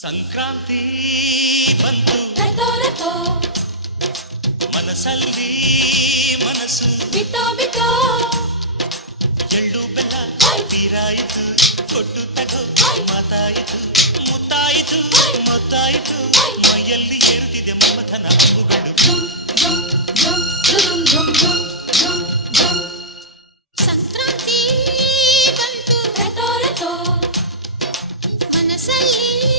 ಸಂಕ್ರಾಂತಿ ಬಂತು ಮನಸ್ಸಲ್ಲಿ ಮನಸ್ಸು ಬಿಟ್ಟೋ ಬಿಟ್ಟೋ ಎಳ್ಳು ಬೆಲ್ಲ ತೀರಾಯಿತು ಕೊಟ್ಟು ತಗೋ ಮಾತಾಯಿತು ಮುತ್ತಾಯಿತು ಮುತ್ತಾಯಿತು ಮೈಯಲ್ಲಿ ಏರುತ್ತಿದೆ ಮಮಥನ ಹಬ್ಬುಗಳು ಸಂಕ್ರಾಂತಿ ಬಂತು ಮನಸ್ಸಲ್ಲಿ